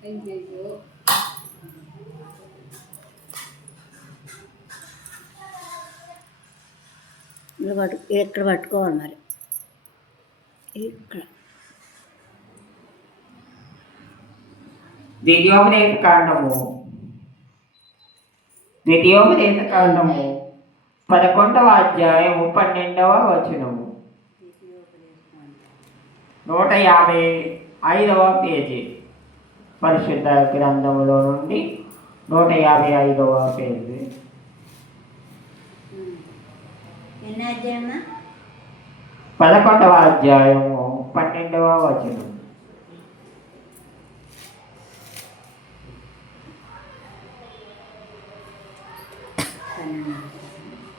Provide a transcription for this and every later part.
ఇక్కడ పట్టుకోవాలి మరి ఇక్కడ ద్వితీయోపదేశ కాండము 11వ అధ్యాయము 12వ వచనము 155వ పేజీ పరిశుద్ధ గ్రంథములో నుండి 155వ పేజీ. 11వ అధ్యాయము 12వ వచనం.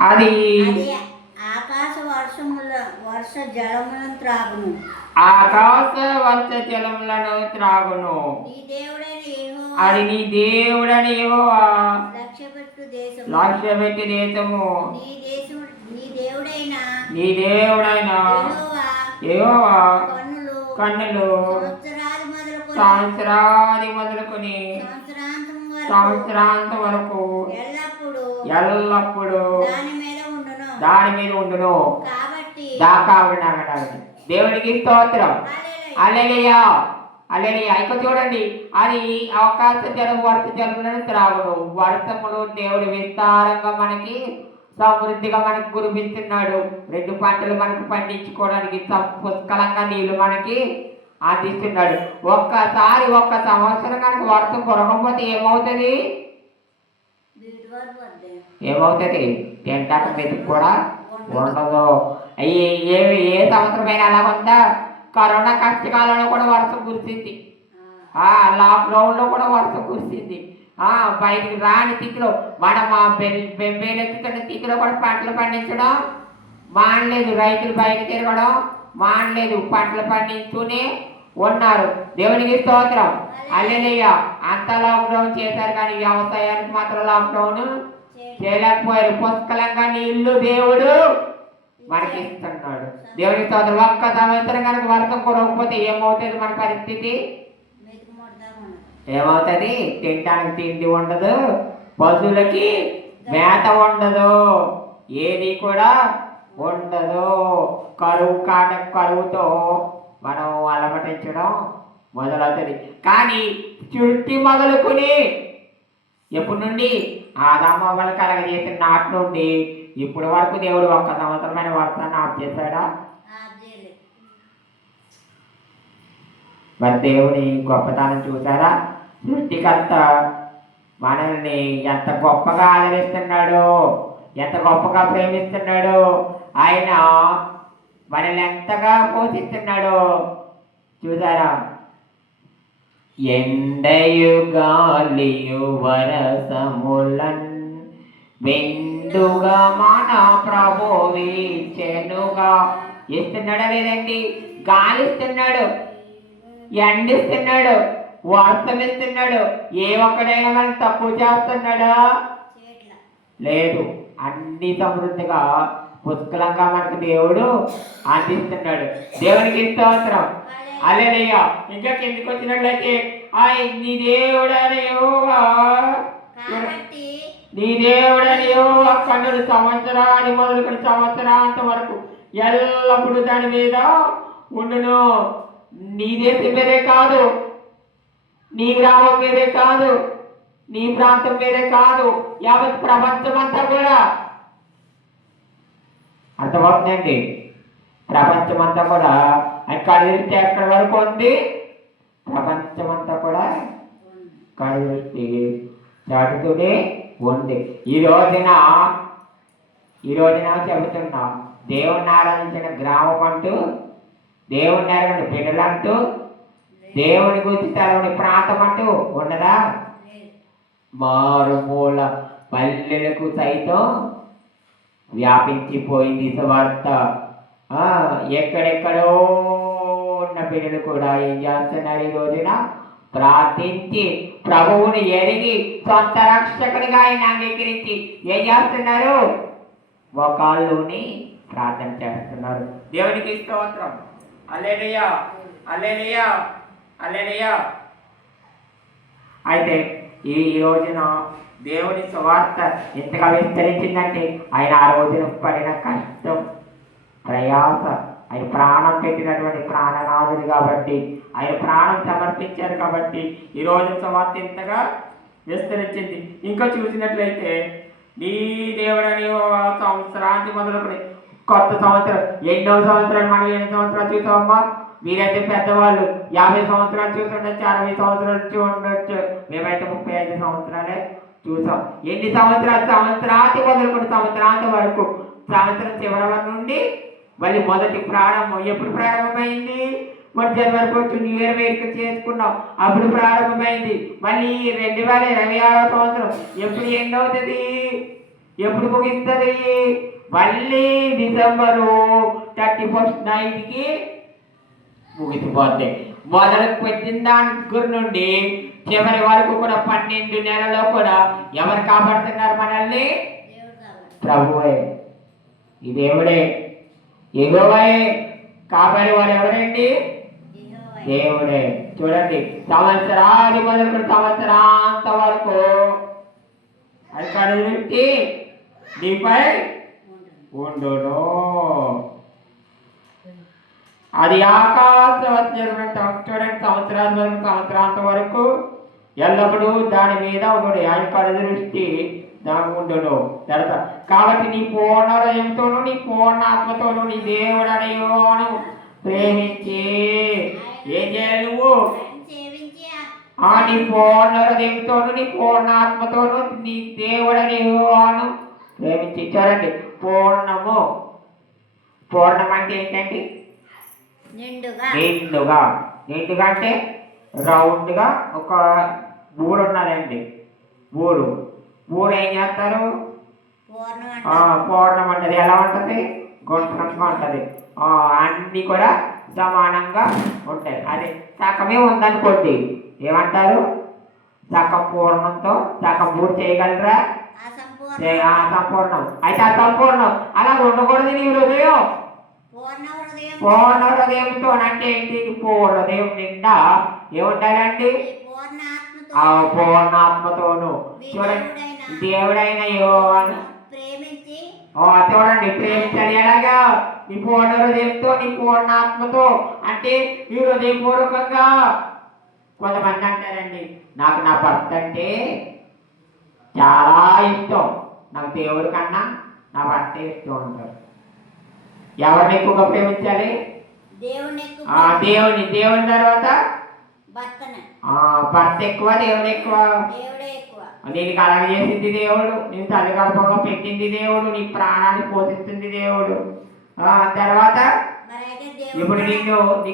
అది ఆకాశ వర్ష జలములను త్రాగును. ఆకాశ వర్ష జలములను త్రాగును. అది నీ దేవుడని యెహోవా లక్ష్యపెట్టు దేశము. నీ దేవుడైన యెహోవా కన్నులు సంవత్సరాది మొదలుకొని సంవత్సరాంతం వరకు ఎల్లప్పుడు దాని మీద ఉండును. దాకా ఉన్నాడు. దేవునికి స్తోత్రం. హల్లెలూయా హల్లెలూయా. ఇక చూడండి, అది ఆకాశ జలం వర్ష జలములను త్రాగును. వర్షములు దేవుడు విస్తారంగా మనకి సమృద్ధిగా మనకు కురిపిస్తున్నాడు. 2 పంటలు మనకు పండించుకోవడానికి పుష్కలంగా నీళ్లు మనకి అందిస్తున్నాడు. ఒక్క సంవత్సరం కనుక వర్షం కురకపోతే ఏమవుతుంది? తింటాక మెతుకు కూడా ఉండదు. ఏ సంవత్సరమైనా అలా ఉందా? కరోనా కష్టకాలంలో కూడా వర్షం కురిసింది. లాక్డౌన్లో కూడా వర్షం కురిసింది. బయటికి రాని స్థితిలో మనం బెంబేలెత్తుతున్న స్థితిలో కూడా పంటలు పండించడం మానలేదు. రైతులు బయట తిరగడం మానలేదు. పంటలు పండిస్తూనే ఉన్నారు. దేవునికి స్తోత్రం. హల్లెలూయా. అంత లాక్డౌన్ చేశారు కానీ వ్యవసాయానికి మాత్రం లాక్డౌన్ చేయలేకపోయారు. పుష్కలంగా నీళ్లు దేవుడు మనకి ఇస్తున్నాడు. దేవునికి స్తోత్రం. ఒక్క సంవత్సరం కనుక వర్షం కురవకపోతే ఏమవుతుంది? మన పరిస్థితి ఏమవుతుంది? తినడానికి తిండి ఉండదు, పశువులకి మేత ఉండదు, ఏది కూడా ఉండదు. కరువుతో మనం అలమటించడం మొదలవుతుంది. కానీ చుట్టి మొదలుకొని ఎప్పటి నుండి ఆదామవ్వలు కలగజేసిన నాటి నుండి ఇప్పటి వరకు దేవుడు ఒక్క సంవత్సరమైన వర్షాన్ని ఆఫ్ చేశాడా? మరి దేవుని గొప్పతనం చూసారా? సృష్టికర్త మనల్ని ఎంత గొప్పగా ఆదరిస్తున్నాడు, ఎంత గొప్పగా ప్రేమిస్తున్నాడు. ఆయన మనల్ని ఎంతగా పోషిస్తున్నాడు చూసారా? ఎండయు గాలియు వరసములన్ మెండుగా మన ప్రభువిచ్చెనుగా. ఇస్తున్నాడా లేదండి? గాలి ఇస్తున్నాడు, ఎండిస్తున్నాడు, వర్షం ఇస్తున్నాడు. ఏ ఒక్కడైనా మనం తక్కువ చేస్తున్నాడా? లేదు. అన్ని సమృద్ధిగా పుష్కలంగా మనకు దేవుడు అందిస్తున్నాడు. దేవునికి స్తోత్రం. హల్లెలూయా. ఇంకా కిందికి వచ్చినట్లయితే నీ దేవుడని యెహోవా కన్నులు సంవత్సరాన్ని మొదలుకొని సంవత్సరాంతం వరకు ఎల్లప్పుడూ దాని మీద ఉండును. నీ దేశం మీదే కాదు, నీ గ్రామం మీదే కాదు, నీ ప్రాంతం మీదే కాదు, యావత్ ప్రపంచం అంతా కూడా. అర్థమవుతుందండి? ప్రపంచం అంతా కూడా కడిగితే ఎక్కడి వరకు ఉంది? ప్రపంచం అంతా కూడా కడిగితే చాటుతూనే ఉంది. ఈ రోజున చెబుతున్నా, దేవుణ్ణి ఆరాధించిన గ్రామం అంటూ, దేవుణ్ణి ఆరాధించిన బిడ్డలంటూ, దేవుని గురించి తెలవని ప్రాంతం అంటూ ఉండదా? మారుమూల పల్లెలకు సైతం వ్యాపించిపోయింది సువార్త. ఎక్కడెక్కడో ఉన్న పిల్లలు కూడా ఏం చేస్తున్నారు? ఈ రోజున ప్రార్థించి ప్రభువుని ఎరిగి సొంత రక్షకునిగా ఆయన అంగీకరించి ఏం చేస్తున్నారు? ఒకళ్ళుని ప్రార్థన చేస్తున్నారు. దేవునికి స్తోత్రం. హల్లెలూయా హల్లెలూయా హల్లెలూయా. అయితే ఈ రోజున దేవుని సువార్త ఎంతగా విస్తరించిందంటే ఆయన ఆ రోజున పడిన కష్టం ప్రయాస, ఆయన ప్రాణం పెట్టినటువంటి ప్రాణనాథుడు కాబట్టి, ఆయన ప్రాణం సమర్పించారు కాబట్టి ఈ రోజు సువార్త ఎంతగా విస్తరించింది. ఇంకా చూసినట్లయితే నీ దేవుడని సంవత్సరానికి మొదలుకొని కొత్త సంవత్సరం ఎన్నో సంవత్సరాలు, మనం ఎన్ని సంవత్సరాలు చూసామమ్మా? మీరైతే పెద్దవాళ్ళు 50 సంవత్సరాలు చూసి ఉండొచ్చు, 60 సంవత్సరాలు చూసి ఉండొచ్చు. మేమైతే 35 సంవత్సరాలే చూసాం. ఎన్ని సంవత్సరాలు? సంవత్సరానికి మొదలుకొని సంవత్సరాంత వరకు, సంవత్సరం చివరి నుండి మళ్ళీ మొదటి ప్రారంభం. ఎప్పుడు ప్రారంభమైంది? మరి జనవరి 1 న్యూ ఇయర్ వేడుక చేసుకున్నాం, అప్పుడు ప్రారంభమైంది. మళ్ళీ 2026 సంవత్సరం ఎప్పుడు ఎండ్ అవుతుంది? ఎప్పుడు ముగిస్తుంది? మళ్ళీ డిసెంబరు 31 నైట్కి ముగిసిపోతాయి. మొదలకు పెట్టిన దాని దగ్గర నుండి చివరి వరకు కూడా 12 నెలలో కూడా ఎవరు కాపాడుతున్నారు మనల్ని? ప్రభువే, ఈ దేవుడే, యెహోవాయే కాపాడేవారు. ఎవరండి? దేవుడే. చూడండి, సంవత్సరాది మొదలుకొని సంవత్సరాంత వరకు అది దృష్టి నీపై ఉండును. అది చూడండి, సంవత్సరాది వరకు సంవత్సరాంత వరకు ఎల్లప్పుడూ దాని మీద ఉండు. ఆ యొక్క దృష్టి దానికి ఉండును. తెలుసా? కాబట్టి నీ పూర్ణ హృదయంతోనూ నీ పూర్ణ ఆత్మతోనూ నీ దేవుడు అనేవాను ప్రేమించి ఏం చేయాలి నువ్వు? నీ పూర్ణ హృదయంతోనూ నీ పూర్ణ ఆత్మతోనూ నీ దేవుడు అనేవాను ప్రేమించి. చూడండి, పూర్ణము, పూర్ణం అంటే ఏంటండి? నిండుగా. నిండుగా అంటే రౌండ్గా ఒక బూడు ఉన్నదండి. బూడు ఏం చేస్తారు? పూర్ణం అంటది. ఎలా ఉంటుంది? గుండ్రంగా ఉంటుంది. అన్నీ కూడా సమానంగా ఉంటాయి. అదే సగమే ఉందనుకోండి, ఏమంటారు? సగం పూర్ణంతో సగం బూడు చేయగలరా? సంపూర్ణం. అయితే అసంపూర్ణం అలా ఉండకూడదు నీ హృదయం. పూర్ణ హృదయంతో అంటే ఏంటి? పూర్ణ హృదయం నిండా ఏముంటారండి? ఆ పూర్ణాత్మతోను. చూడండి, దేవుడైన యెహోవాను చూడండి ప్రేమించాలి. ఎలాగా? నీ పూర్ణ హృదయంతో నీ పూర్ణాత్మతో అంటే నీ హృదయపూర్వకంగా. కొంతమంది అంటారండి, నాకు నా భర్త అంటే చాలా ఇష్టం, నాకు దేవుడి కన్నా నా భర్త ఇష్టం అంటారు. ఎవరిని ఎక్కువగా ప్రేమించాలి? దేవుని. దేవుని తర్వాత భర్త ఎక్కువ, దేవుడు ఎక్కువ. నీకు అలాగే చేసింది దేవుడు, నేను తల్లిగర్భంగా పెట్టింది దేవుడు, నీ ప్రాణాన్ని పోషిస్తుంది దేవుడు. తర్వాత ఇప్పుడు నిన్ను నీ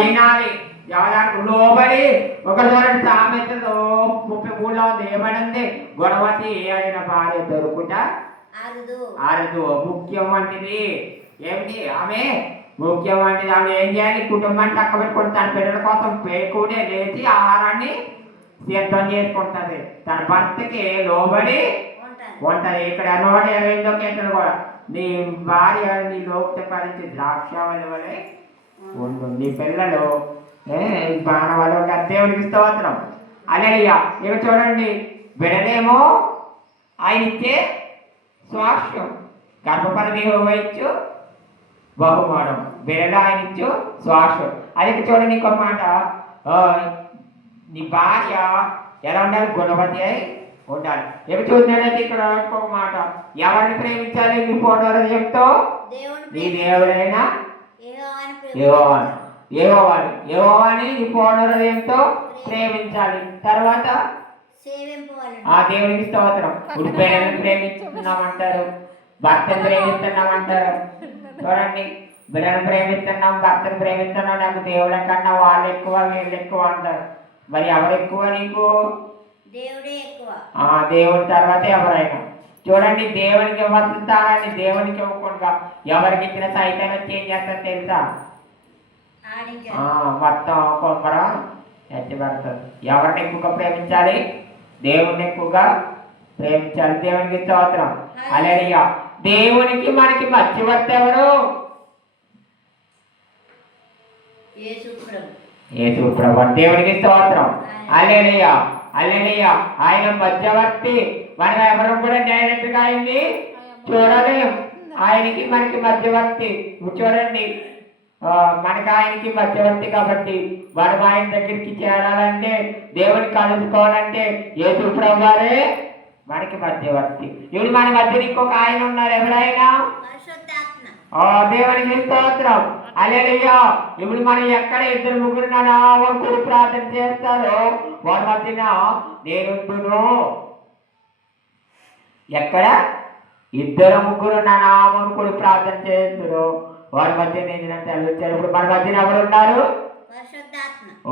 వినాలి. ఎవరికి లోబడి ఒకసారి సామెతలో 33లో ఉంది, ఏమనంది? గొడవటి అయిన భార్య దొరుకుట అరుదు. ముఖ్యం వంటిది ఏమిటి? ఆమె ముఖ్యం వంటిది. ఆమె ఏం చేయాలి? కుటుంబాన్ని తక్కువ పెట్టుకుని తన పిల్లల కోసం పేరుకునే లేచి ఆహారాన్ని సిద్ధం చేసుకుంటది. తన భర్తకి లోబడి ఉంటది. ఇక్కడ 128వ కీర్తన కూడా, నీ భార్య నీ లోపల పరిచి ద్రాక్షావళి వలె ఉండు, నీ పిల్లలు బాణవలు. దేవుడికి స్తోత్రం. హల్లెలూయా. ఇక చూడండి, బిడలేమో ఆయన ఇచ్చే స్వాస్థ్యం, గర్భఫలం యెహోవా ఇచ్చు బహుమానం, బిడలు ఆయన ఇచ్చు స్వాస్థ్యం. అది చూడండి, ఇంకొక మాట, నీ భార్య ఎలా ఉండాలి? గుణవతి అయి ఉండాలి. ఇక చూసినట్లయితే ఇక్కడ ఇంకొక మాట, ఎవరిని ప్రేమించాలి? నీ పూర్ణ హృదయంతో నీ దేవుడైన యెహోవాని నీ పూర్ణ హృదయంతో ప్రేమించాలి. తర్వాత దేవునికి స్తోత్రం. ఇప్పుడు బిడ్డలను ప్రేమిస్తున్నామంటారు, భర్తను ప్రేమిస్తున్నామంటారు. చూడండి, బిడ్డను ప్రేమిస్తున్నాం, భర్తను ప్రేమిస్తున్నాం, నాకు దేవుడి కన్నా వాళ్ళు ఎక్కువ వీళ్ళు ఎక్కువ అంటారు. మరి ఎవరు ఎక్కువ నీకు? దేవుడి తర్వాత ఎవరైనా. చూడండి, దేవునికి ఇవ్వాల్సిందాన్ని దేవునికి ఇవ్వకుండా ఎవరికి ఇచ్చిన సైతం ఏం చేస్తారు తెలుసా? మొత్తం కొమ్మర ఎత్తిపెడతారు. ఎవరిని ఎక్కువగా ప్రేమించాలి? దేవుణ్ణి ఎక్కువగా ప్రేమించాలి. దేవునికి స్తోత్రం. హల్లెలూయా. దేవునికి మనకి మధ్యవర్తి ఎవరు? యేసు ప్రభు. యేసు ప్రభు. దేవునికి స్తోత్రం. హల్లెలూయా హల్లెలూయా. ఆయన మధ్యవర్తి. మనం ఎవరు కూడా డైరెక్ట్ గా ఆయన్ని చూడలేం. ఆయనకి మనకి మధ్యవర్తి. చూడండి, మనకి ఆయనకి మధ్యవర్తి కాబట్టి మనం ఆయన దగ్గరికి చేరాలంటే, దేవుని కలుసుకోవాలంటే యేసు ప్రభు వారే మనకి మధ్యవర్తి. ఇప్పుడు మన మధ్యన ఇంకొక ఆయన ఉన్నారు. ఎవరైనా దేవునికి స్తోత్రం. హల్లెలూయా. ఇప్పుడు మనం ఎక్కడ ఇద్దరు ముగ్గురు నామమున ప్రార్థన చేస్తారో వారి మధ్యన నేనుంటును. ఎక్కడ ఇద్దరు ముగ్గురు నా నామమున ప్రార్థన చేస్తారో వారి మధ్య నేను వచ్చారు. ఇప్పుడు మన మధ్యన ఎవరు ఉన్నారు?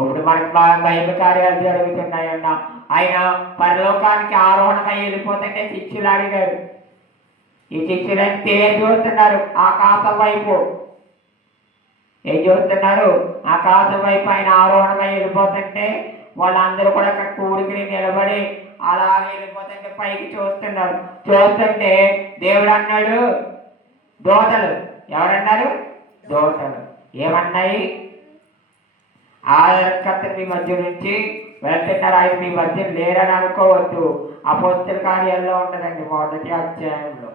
ఇప్పుడు మనకి మహిమ కార్యాలు జరుగుతున్నాయన్న. ఆయన పరలోకానికి ఆరోహణమై వెళ్ళిపోతుంటే శిష్యులు అడిగారు. ఈ శిష్యులు ఏం చూస్తున్నారు? ఆకాశం వైపు. ఏం చూస్తున్నారు? ఆకాశం వైపు ఆయన ఆరోహణమై వెళ్ళిపోతుంటే వాళ్ళందరూ కూడా కూడికి నిలబడి అలాగే వెళ్ళిపోతుంటే పైకి చూస్తున్నారు. చూస్తుంటే దేవుడు అన్నాడు, దోతలు. ఎవరన్నారు? దోతలు. ఏమన్నాయి? ఆదరకర్త మీ మధ్య నుంచి వెళ్తున్నారు, ఆయన మీ మధ్య లేరని అనుకోవద్దు. అపోస్తల కార్యాల్లో ఉండదండి, మొదటి అధ్యాయంలో.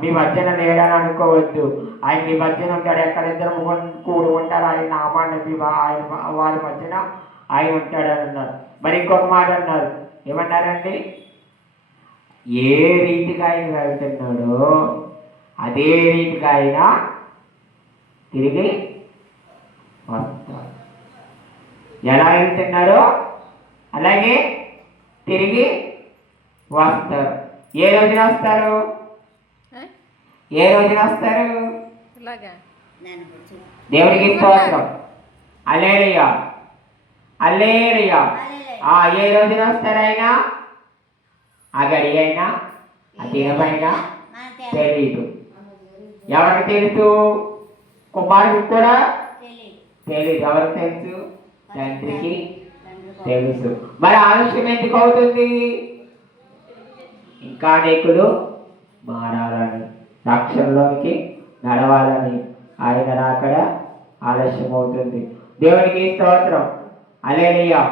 మీ మధ్యన లేడని అనుకోవద్దు. ఆయన మీ మధ్యన ఉంటాడు. ఎక్కడిద్దరు కూడి ఉంటారు ఆయన నామాన్ని ఆయన వారి మధ్యన ఆయన ఉంటాడని అన్నారు. మరి ఇంకొక మాట అన్నారు. ఏమన్నారండి? ఏ రీతిగా ఆయన వెళ్తున్నాడో అదే రీతిగా ఆయన తిరిగి వస్తారు. ఎలా వెళ్తున్నారో అలాగే తిరిగి వస్తారు. ఏ రోజున వస్తారు? ఏ రోజున వస్తారు? దేవుడికి స్తోత్రం. హల్లెలూయా హల్లెలూయా. ఏ రోజున వస్తారు ఆయన? ఆ గడి అయినా ఆ దినమైనా తెలీదు. ఎవరికి తెలుసు? కుమారుడికి కూడా తెలీదు. ఎవరికి తెలుసు? తండ్రికి తెలుసు. మరి ఆలస్యం ఎందుకు అవుతుంది? ఇంకా అనేకులు మారాలని, సాక్ష్యంలోనికి నడవాలని ఆయన రాకడ ఆలస్యం అవుతుంది. దేవునికి స్తోత్రం. హల్లెలూయా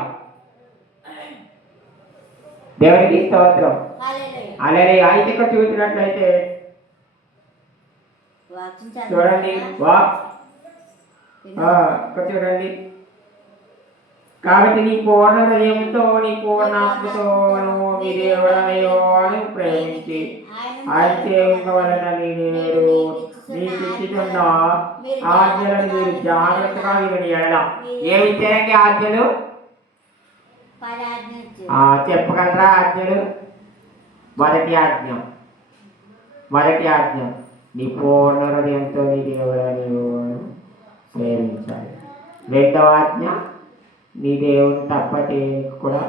దేవునికి స్తోత్రం. హల్లెలూయా. అయితే ఇక్కడ చూసినట్లయితే చూడండి, ఇక్కడ చూడండి. కాబట్టి నీ పూర్ణ హృదయంతో నీ పూర్ణ ఆత్మతోను మీ దేవుడని ప్రేమించి ఆయన చేయవలనని నేను మీకు ఇచ్చుతున్న ఆజ్ఞలను మీరు జాగ్రత్తగా విని ఎడల. ఏమి ఇచ్చారండి ఆజ్ఞలు? చెప్పగలరా ఆజ్ఞలు? మొదటి ఆజ్ఞ నీ పూర్ణ హృదయంతో నీ దేవుడని ప్రేమించాలి. రెండవ ఆజ్ఞ నీ దేవుని తప్పటి కూడా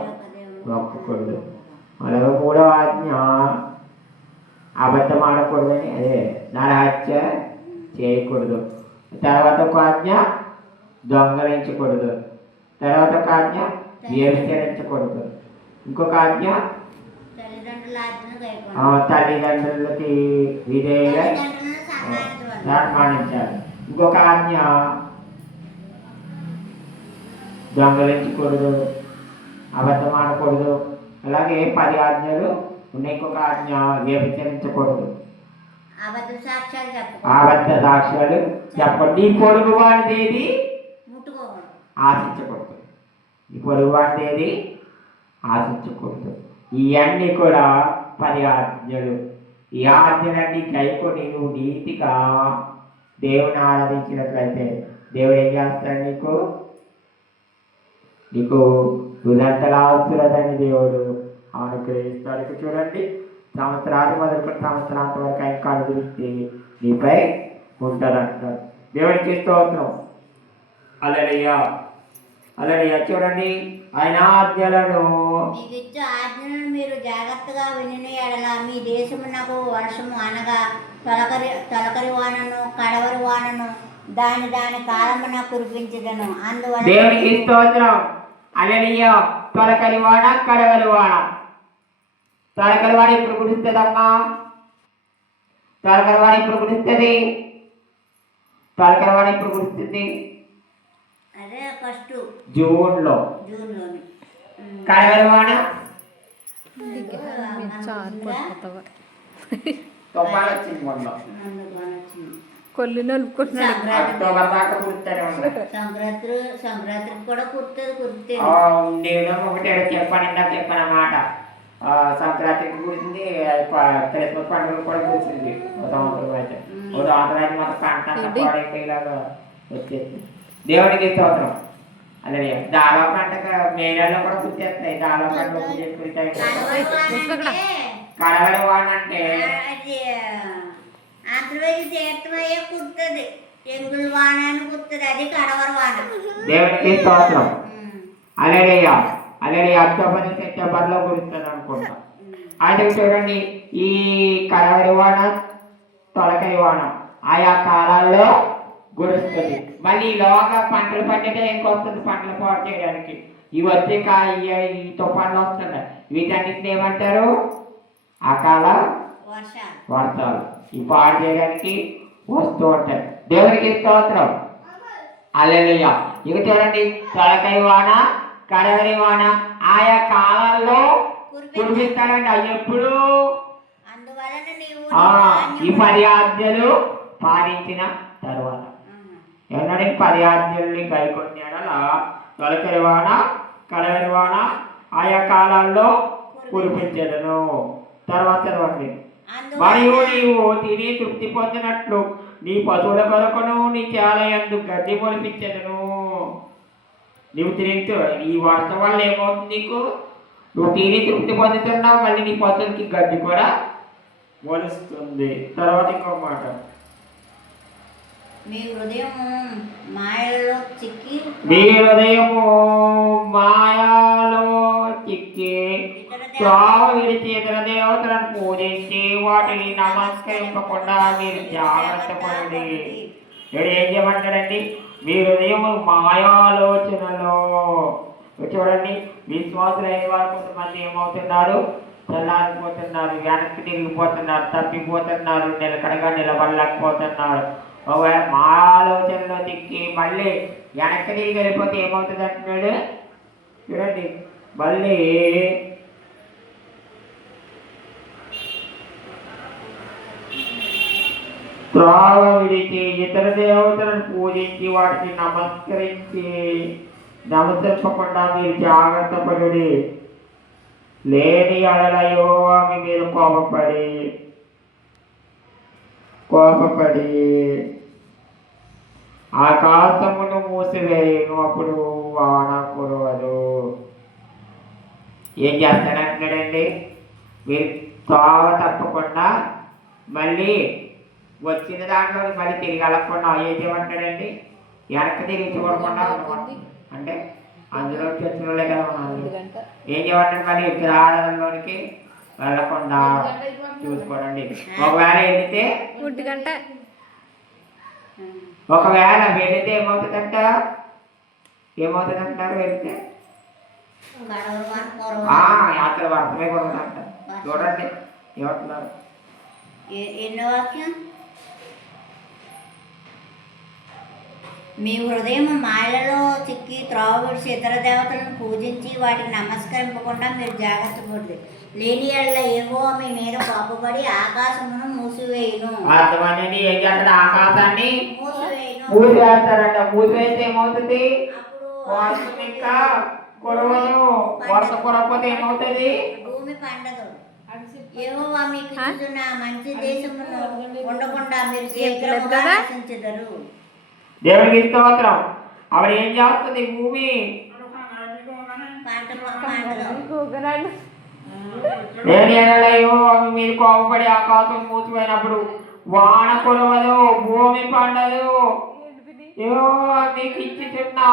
మొక్కకూడదు. అలాగే మూడవ ఆజ్ఞ అబద్ధం ఆడకూడదని, అదే నరహత్య చేయకూడదు. తర్వాత ఒక ఆజ్ఞ దొంగలించకూడదు. తర్వాత ఒక ఆజ్ఞ వ్యభిచరించకూడదు. ఇంకొక ఆజ్ఞ తల్లిదండ్రులకి విధేయులై సన్మానించాలి. ఇంకొక ఆజ్ఞ దొంగలించకూడదు, అబద్ధం ఆడకూడదు. అలాగే 10 ఆజ్ఞలు ఉన్నాయి. ఇంకొక ఆజ్ఞ వ్యభిచరించకూడదు, అబద్ధ సాక్ష్యాలు చెప్పకూడదు. నీ పొరుగు వాడిది ఏది ఆశించకూడదు. నీ పొరుగు వాడిది ఏది ఆశించకూడదు. ఇవన్నీ కూడా 10 ఆజ్ఞలు. ఈ ఆజ్ఞలన్నీ కైకొని నువ్వు నీతిగా దేవుని ఆరాధించినట్లయితే దేవుడు ఏం చేస్తాడు? నీకు ఉదంతలా అవసరదని దేవుడు అనుగ్రహిస్తాడు. చూడండి, సంవత్సరాలు మొదలుకొని సంవత్సరాంత వరకు ఆయన కళ్ళు దృష్టి నీపై ఉంటారంటారు. దేవుడికి స్తోత్రం. హల్లెలూయా హల్లెలూయా. చూడండి, ఆయన ఆజ్ఞలను మీరు జాగ్రత్తగా విని ఎడల మీ దేశమునకు వర్షము అనగా తొలకరి వానను కడవరి వానను దాని కాలమున కురిపించదను. అందువల్ల దేవునికి స్తోత్రం. హల్లెలూయా. తొలకరి వాన కడవరి వాన. తొలకరి వాన ఇప్పుడు కురుస్తుందమ్మా. తొలకరి వాన ఇప్పుడు కురుస్తుంది. అదే ఫస్ట్ జూన్లో. జూన్లోని కడవరి వాన తుఫాన్ వచ్చింది మొన్న. కొల్లు నలుపుకుంటున్నాడు. అక్టోబర్ దాకా కురుస్తూనే ఉన్నాయి. సంక్రాంతికి కూడా కుర్తే నేను ఒకటి చెప్పానమాట. సంక్రాంతికి కురిసింది, క్రిస్మస్ పండుగ కూడా కురిసింది. సంవత్సరం అయితే సంవత్సరం అయితే మొత్తం పంట పాడైపోయేలాగా వచ్చేసింది. దేవుడికి స్తోత్రం. అలాగే దాళ పంటగ మే నెలలో కూడా కుర్చేస్తాయి. దాళ పండుగ చేసుకుంటాయి. కడవరి వాన అంటే ఆంధ్రప్రదేశ్ తీర్థమయ్యే కుర్తుంది, ఎంగుల వాన అని కుర్తుంది, అది కడవరి వాన. దేవుడికి స్తోత్రం. అలాగే అలాగే అక్టోబర్ సెప్టెంబర్లో కురుస్తుంది అనుకుంటా. అయితే చూడండి, ఈ కడవరి వాన తొలకరి వాన ఆయా కాలాల్లో కురుస్తుంది. మళ్ళీ ఈలోగా పంటలు పండే టైంకి వస్తుంది పంటలు పాడు చేయడానికి. ఇవి వచ్చే ఈ తుఫాన్లు వస్తున్నాయి. వీటన్నిటిని ఏమంటారు? అకాల వర్షాలు. ఈ పాడు చేయడానికి వస్తూ ఉంటాయి. దేవుడికి స్తోత్రం. హల్లెలూయా. ఇక చూడండి, తొలకరి వాన కడవరి వాన ఆయా కాలాల్లో కురిపిస్తారంట. ఎప్పుడు? ఈ 10 ఆజ్ఞలు పాటించిన తర్వాత. ఏమన్నాడు? 10 ఆజ్ఞల్ని గైకొన్నాడలా తొలకరి వాన కడవరి వాన ఆయా కాలాల్లో కురిపించదను. తర్వాత చదవండి. మరియు నీవు తిని తృప్తి పొందినట్లు నీ పశువుల కొరకును నీ చేలయందు గడ్డి మొలిపించదను. నువ్వు తిని ఈ వర్షం వల్ల ఏమవుతుంది? నీకు నువ్వు తిని తృప్తి పొందుతున్నావు, మళ్ళీ నీ పశువులకి గడ్డి కూడా మొలుస్తుంది. తర్వాత ఇంకో మాట, మీ హృదయము మాయలో చిక్కి త్రోవ విడిచి ఇతర దేవతలను పూజించి వాటిని నమస్కరింపకుండా మీరు జాగ్రత్త పడండి. ఇక్కడ ఏం చేయమంటాడండి? మీ హృదయము మాయాలోచనలో. చూడండి, విశ్వాసులైన వారు కొంతమంది ఏమవుతున్నారు? చల్లారిపోతున్నారు, వెనక్కి తిరిగిపోతున్నారు, తప్పిపోతున్నారు, నిలకడగా నిలబడలేకపోతున్నారు. ఒకవేళ మా ఆలోచనలో తిక్కి మళ్ళీ వెనక్కి తిరిగి వెళ్ళిపోతే ఏమవుతుంది అంటున్నాడు? చూడండి, మళ్ళీ త్రోవ విడిచి ఇతర దేవతలను పూజించి వాటికి నమస్కరింపకుండా మీరు జాగ్రత్త పడి, లేని అడలయో ఆమె మీద కోపపడి ఆకాశమును మూసివేయను, అప్పుడు వాన కురవదు. ఏం చేస్తానంటున్నాడండి? మీరు త్రోవ తప్పకుండా మళ్ళీ వచ్చిన దాంట్లో మళ్ళీ తిరిగి వెళ్ళకుండా ఏం చేయమంటాడండి? వెనక్కి తిరిగి చూడకుండా అంటే అందులో వచ్చిన వాళ్ళే కదా మనం. ఏం చేయమంటాడు? మళ్ళీ విగ్రహాలలోనికి వెళ్ళకుండా చూసుకోండి. ఒకవేళ వెళితే ఏమవుతుందంటారు? వెళితే యాత్ర వర్తమే కొడుతుందంట. చూడండి ఏమంటున్నారు? ఎన్నో వాక్యం? మీ హృదయం మాయలలో చిక్కి త్రోవ విడిచి ఇతర దేవతలను పూజించి వాటికి నమస్కరింపకుండా మీరు జాగ్రత్త పడుతుంది. లేని ఎడల ఏవో మీ మీద కోపపడి ఆకాశమును మూసివేయును. అర్థమనేది ఏం చేస్తాడు? ఆకాశాన్ని మూసివేయును. మూసివేస్తారంట. మూసివేస్తే ఏమవుతుంది? వర్షం ఇంకా కురవదు. వర్షం కురవకపోతే ఏమవుతుంది? భూమి పండదు. ఏవో మీకు ఇస్తున్న మంచి దేశమును ఉండకుండా మీరు శీఘ్రముగా నశించెదరు. దేవుడికి స్తోత్రం. ఆవిడ ఏం చేస్తుంది? భూమి మీరు కోపపడి ఆకాశం మూసిపోయినప్పుడు వాన కురవదు, భూమి పండదు. మీకు ఇచ్చుతున్నా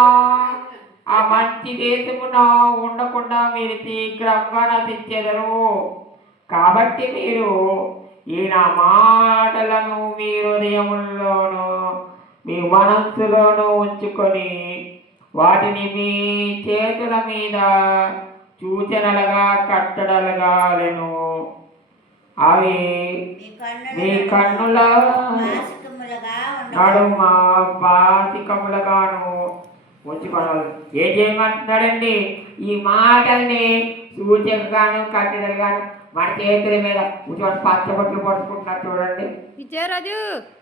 ఆ మంచి దేశమున ఉండకుండా మీరు శీఘ్రంగా నశించెదరు. కాబట్టి మీరు ఈ నా మాటలను మీ హృదయముల్లోనూ మీ మనస్సులోనూ ఉంచుకొని వాటిని మీ చేతుల మీద సూచనలుగా కట్టడలుగాను అవి మీ కన్నుల నడుమ బాధికములుగాను ఉంచుకోవాలి. ఏం చేయమంటున్నాడండి? ఈ మాటల్ని సూచకగాను కట్టడలుగాను మన చేతుల మీద కూర్చొని పచ్చబొట్లు పడుచుకుంటున్నారు చూడండి. విజయరాజు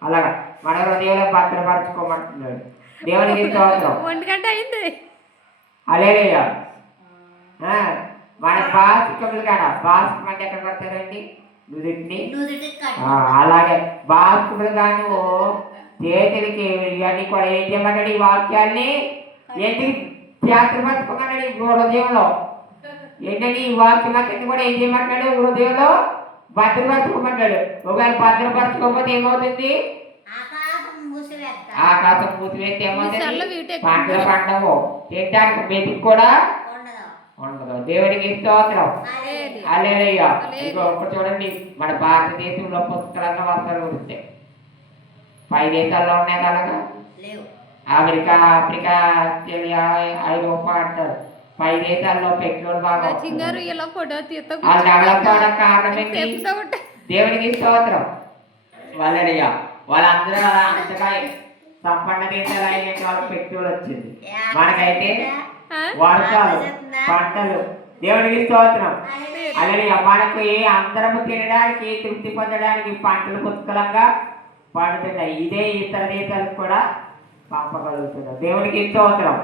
అలాగా మన హృదయంలో భద్రపరచుకోమంటున్నాడు. దేవునికి స్తోత్రం. 1 గంట అయింది. హల్లెలూయా. మన బాస్కములు కాడ బాస్కం అంటే ఎక్కడ పడతారండి? నుదిటిని. నుదుటికి కట్టు. అలాగే బాస్కములు గాను చేతులకి ఇవన్నీ కూడా ఏం చేయమన్నాడు? ఈ వాక్యాన్ని ఎందుకు జాగ్రత్తపరచుకోమన్నాడు? ఈ హృదయంలో ఏంటంటే ఈ వాక్యం కూడా ఏం చేయమంటాడు? హృదయంలో భద్రపరచుకోమన్నాడు. ఒకవేళ భద్రపరచుకోకపోతే ఏమవుతుంది? ఆకాశం మూసివేస్తే ఏమవుతుంది? పంటలు పండవు, తినడానికి మెతుకు కూడా ఉండదు. దేవుడికి స్తోత్రం. హల్లెలూయా. ఇదిగో ఒకటి చూడండి, మన భారతదేశంలో పుస్తకాలంగా వర్షాలు కురుస్తాయి. 5 దేశాల్లో ఉన్నాయి అలాగా. అమెరికా, ఆఫ్రికా, ఆస్ట్రేలియా, ఐరోపా అంటారు. 5 దేశాల్లో పెట్రోల్ బాగా వాళ్ళు డెవలప్ అవడం కారణం ఏంటి? దేవుడికి స్తోత్రం. హల్లెలూయా. వాళ్ళందరూ అలా అంతగా సంపన్న దేశాలు అయిన వాళ్ళకి పెట్రోల్ వచ్చింది. మనకైతే వర్షాలు, పంటలు. దేవుడికి స్తోత్రం. హల్లెలూయా. మనకు అందరము తినడానికి, తృప్తి పొందడానికి పంటలు పుష్కలంగా పండుతున్నాయి. ఇదే ఇతర దేశాలకు కూడా పంపగలుగుతున్నాం. దేవునికి స్తోత్రం.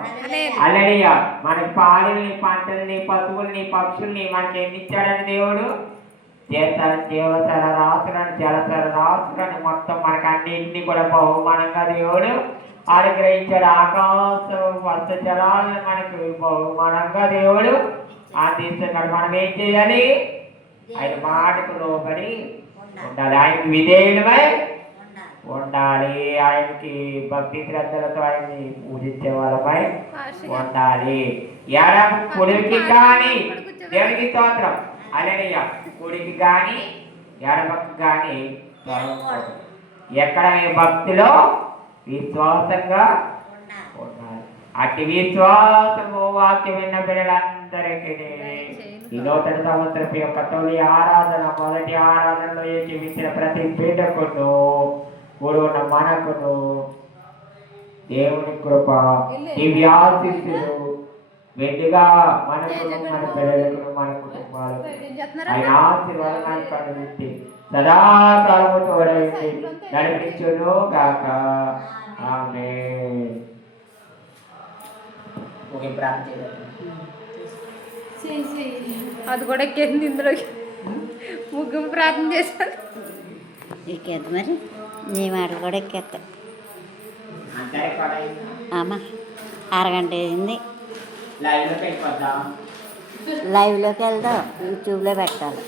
హల్లెలూయా. మనకి పాలని, పంటల్ని, పశువుల్ని, పక్షుల్ని మనకి ఎన్ని ఇచ్చాడని దేవుడు? దేవతల రాసులని, జలచర రాసులని మొత్తం మనకు అన్నింటినీ కూడా బహుమానంగా దేవుడు అనుగ్రహించాడు. ఆకాశం, వర్ష జలాలను మనకు బహుమానంగా దేవుడు అందిస్తున్నాడు. మనం ఏం చేయాలి? ఆయన మాటకు లోబడి ఉండాలి. ఆయనకు విధేయులమై ఉండాలి. ఆయనకి భక్తి శ్రద్ధలతో ఆయన్ని పూజించే వాళ్ళపై ఉండాలి. ఎడమ కుడికి కానీ దేవునికి స్తోత్రం. హల్లెలూయా. కుడికి కానీ ఎడమకు కానీ ఎక్కడ మీ భక్తిలో విశ్వాసంగా ఉండాలి. అట్టి విశ్వాసము వాక్యం విన్న బిడ్డలందరికీ ఈ నూతన సంవత్సరపు యొక్క తొలి ఆరాధన, మొదటి ఆరాధనలో జీవించిన ప్రతి బిడ్డకును కూడి ఉన్న మనకును దేవుని కృప, దివ్యాశీస్సులు వెండిగా మనకును, మన పిల్లలకు, మన కుటుంబాలకు ఆయన ఆశీర్వాదాన్ని కలుగుతుంది. సదాకాలము తోడైంది నడిపించును గాక. ఆమేన్. ఓకే, ప్రార్థన అది కూడా ఎక్కేసింది ఇందులోకి. ముగ్గురు ప్రార్థన చేశాను. ఎక్కేద్దు మరి, నీ మాట కూడా ఎక్కేస్తా. అమ్మా 6 గంట అయింది. లైవ్లోకి వెళ్దాం, యూట్యూబ్లో పెట్టాలి.